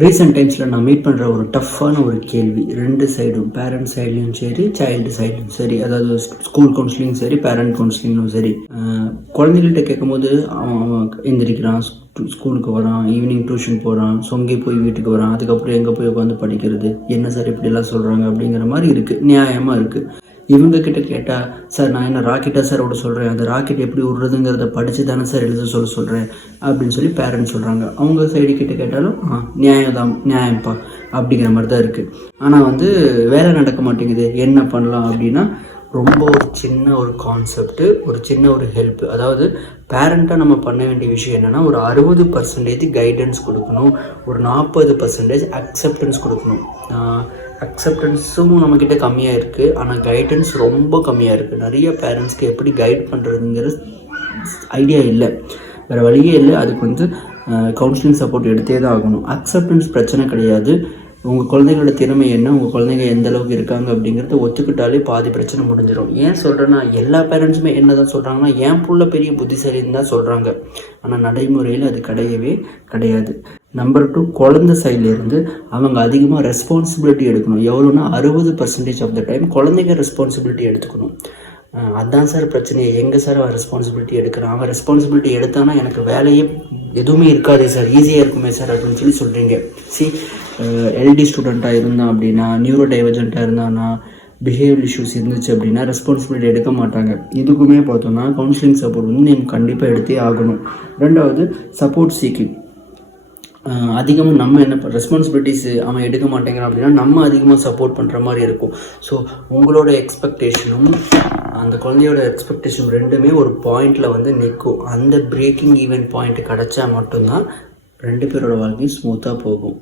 Recent டைம்ஸில் நான் meet பண்ணுற ஒரு டஃப்பான ஒரு கேள்வி, ரெண்டு சைடும், பேரண்ட் சைட்லையும் சரி, சைல்டு சைட்லையும் சரி, அதாவது ஸ்கூல் கவுன்சிலிங் சரி, பேரண்ட் கவுன்சிலிங்கும் சரி. குழந்தைகள்கிட்ட கேட்கும்போது அவன் எந்திரிக்கிறான், ஸ்கூலுக்கு வரான், ஈவினிங் டியூஷன் போகிறான், சொங்கி போய் வீட்டுக்கு வரான், அதுக்கப்புறம் எங்கே போய் உட்காந்து படிக்கிறது, என்ன சார் இப்படிலாம் சொல்கிறாங்க அப்படிங்கிற மாதிரி இருக்குது. நியாயமாக இருக்குது. இவங்க கிட்ட கேட்டால், சார் நான் என்ன ராக்கெட்டாக சார் விட சொல்கிறேன், அந்த ராக்கெட் எப்படி விடுறதுங்கிறத படித்து தானே சார் எழுத சொல்கிறேன் அப்படின்னு சொல்லி பேரண்ட்ஸ் சொல்கிறாங்க. அவங்க சைடு கிட்ட கேட்டாலும் நியாயம்ப்பா அப்படிங்கிற மாதிரி தான் இருக்குது. ஆனால் வேலை நடக்க மாட்டேங்குது. என்ன பண்ணலாம் அப்படின்னா, ரொம்ப ஒரு சின்ன ஒரு கான்செப்ட்டு, ஒரு சின்ன ஒரு ஹெல்ப். அதாவது பேரண்ட்டாக நம்ம பண்ண வேண்டிய விஷயம் என்னென்னா, ஒரு 60% கைடன்ஸ் கொடுக்கணும், ஒரு 40% அக்செப்டன்ஸ் கொடுக்கணும். அக்செப்டன்ஸும் நம்மக்கிட்ட கம்மியாக இருக்குது, ஆனால் கைடன்ஸ் ரொம்ப கம்மியாக இருக்குது. நிறைய பேரண்ட்ஸ்க்கு எப்படி கைட் பண்ணுறதுங்கிற ஐடியா இல்லை, வேறு வழியே இல்லை. அதுக்கு கவுன்சிலிங் சப்போர்ட் எடுத்தே தான் ஆகணும். அக்செப்டன்ஸ் பிரச்சனை கிடையாது. உங்கள் குழந்தைங்களோட திறமை என்ன, உங்கள் குழந்தைங்க எந்த அளவுக்கு இருக்காங்க அப்படிங்கிறத ஒத்துக்கிட்டாலே பாதி பிரச்சனை முடிஞ்சிடும். ஏன் சொல்கிறேன்னா, எல்லா பேரண்ட்ஸுமே என்ன தான் சொல்கிறாங்கன்னா, என் புள்ள பெரிய புத்திசாலின்னு தான் சொல்கிறாங்க. ஆனால் நடைமுறையில் அது கிடையவே கிடையாது. நம்பர் 2, குழந்தை சைட்லேருந்து அவங்க அதிகமாக ரெஸ்பான்சிபிலிட்டி எடுக்கணும். எவ்வளோன்னா 60% ஆஃப் த டைம் குழந்தைங்க ரெஸ்பான்சிபிலிட்டி எடுத்துக்கணும். அதுதான் சார் பிரச்சனையே. எங்கே சார் அவன் ரெஸ்பான்சிபிலிட்டி எடுக்கிறான்? அவன் ரெஸ்பான்சிபிலிட்டி எடுத்தானா எனக்கு வேலையே எதுவுமே இருக்காது சார், ஈஸியாக இருக்குமே சார் அப்படின்னு சொல்லி சொல்கிறீங்க. எல்டி ஸ்டூடெண்ட்டாக இருந்தான் அப்படின்னா, நியூரோ டைவர்ஜென்ட்டாக இருந்தானா, பிஹேவியர் இஷ்யூஸ் இருந்துச்சு அப்படின்னா ரெஸ்பான்சிபிலிட்டி எடுக்க மாட்டாங்க. இதுக்குமே பார்த்தோன்னா கவுன்சிலிங் சப்போர்ட் நீங்கள் கண்டிப்பாக எடுத்தே ஆகணும். ரெண்டாவது, சப்போர்ட் சீக்கிங். அதிகமாக நம்ம என்ன ரெஸ்பான்சிபிலிட்டிஸ் அவன் எடுக்க மாட்டேங்கிறான் அப்படின்னா நம்ம அதிகமாக சப்போர்ட் பண்ணுற மாதிரி இருக்கும். ஸோ உங்களோட எக்ஸ்பெக்டேஷனும் அந்த குழந்தையோட எக்ஸ்பெக்டேஷன் ரெண்டுமே ஒரு பாயிண்டில் நிற்கும். அந்த பிரேக்கிங் ஈவென்ட் பாயிண்ட் கிடச்சா மட்டும்தான் 2 பேரோட வாழ்க்கையும் ஸ்மூத்தாக போகும்.